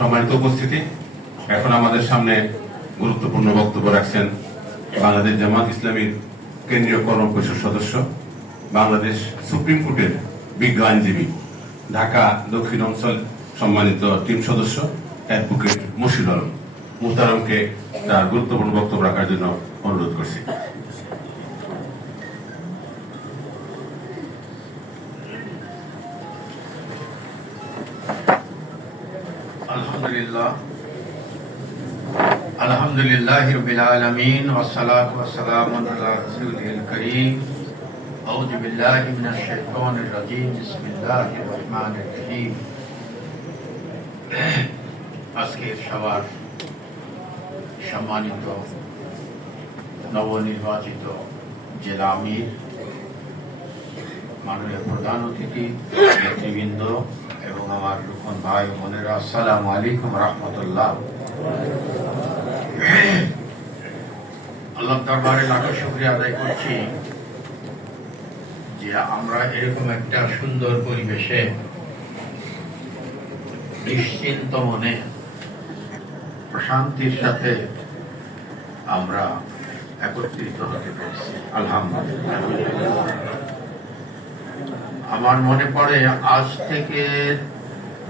সম্মানিত উপস্থিতি। এখন আমাদের সামনে গুরুত্বপূর্ণ বক্তব্য রাখছেন বাংলাদেশ জামাত ইসলামীর কেন্দ্রীয় কর্ম পরিষদ সদস্য, বাংলাদেশ সুপ্রিম কোর্টের বিজ্ঞ আইনজীবী, ঢাকা দক্ষিণ অঞ্চল সম্মানিত টিম সদস্য, অ্যাডভোকেট মুশিদ আলম। মুহতারমকে তার গুরুত্বপূর্ণ বক্তব্য রাখার জন্য অনুরোধ করছি। আলহামদুলিল্লাহ। আলহামদুলিল্লাহ রবিল আলমিন ওসালাত ওসালাম কারীম। আজকের সবার সম্মানিত নবনির্বাচিত জেলা আমির, মাননীয় প্রধান অতিথি, নেতৃবৃন্দ আমার ভাই, বোনেরা, আসসালামু আলাইকুম রহমতুল্লাহ। আল্লাহ দরবারে শুক্রিয়া আদায় করছি যে আমরা এরকম একটা সুন্দর পরিবেশে নিশ্চিন্ত মনে প্রশান্তির সাথে আমরা একত্রিত হতে পেরেছি। আলহামদুলিল্লাহ। আমার মনে পড়ে, আজ থেকে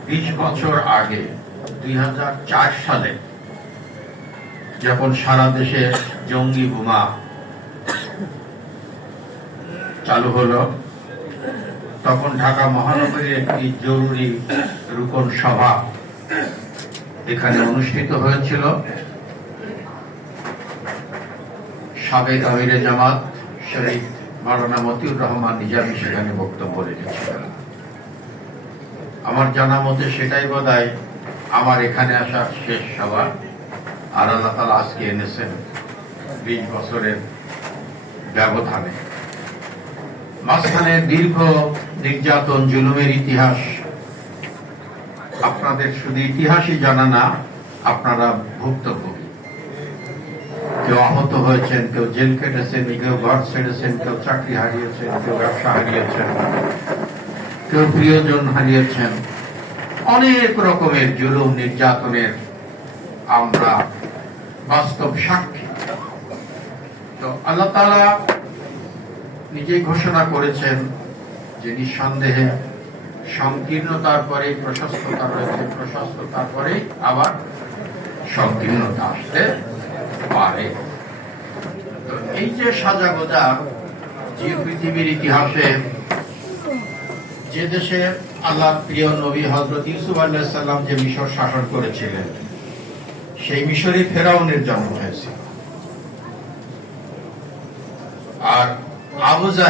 বিশ বছর আগে, দুই হাজার চার সালে, যখন সারা দেশে জঙ্গি বোমা চালু হলো, তখন ঢাকা মহানগরীর একটি জরুরি রুকন সভা এখানে অনুষ্ঠিত হয়েছিল। সাবেক আমিরে জামাত শরীফ মাওলানা মতিউর রহমান নিজামী সেখানে বক্তব্য রেখেছিলেন। আমার জানা মতে সেটাই বোধহয় আমার এখানে আসার শেষ সভা। আর আল্লাহ তালা আজকে এনেছেন বিশ বছরের ব্যবধানে। মাঝখানে দীর্ঘ নির্যাতন, জুলুমের ইতিহাস। আপনাদের শুধু ইতিহাসই জানা না, আপনারা ভুক্তভোগী। কেউ আহত হয়েছেন, কেউ জেল কেটেছেন কেউ ঘর ছেড়েছেন, কেউ চাকরি হারিয়েছেন, কেউ ব্যবসা হারিয়েছেন। কেউ প্রিয়জন হারিয়েছেন। অনেক রকমের জুলুম নির্যাতনের আমরা বাস্তব সাক্ষী। তো আল্লাহ তালা নিজেই ঘোষণা করেছেন যে নিঃসন্দেহে সংকীর্ণতার পরে প্রশস্ততা রয়েছে, প্রশস্ততার পরে আবার সংকীর্ণতা আসতে পারে। তো এই যে সাজা গোজা যে পৃথিবীর ইতিহাসে যে দেশে আল্লাহ প্রিয় নবী হজরত ইউসুফ আল্লাহ সাল্লাম যে মিশর শাসন করেছিলেন, সেই মিশরই ফেরাউনের জন্ম হয়েছে আর আবু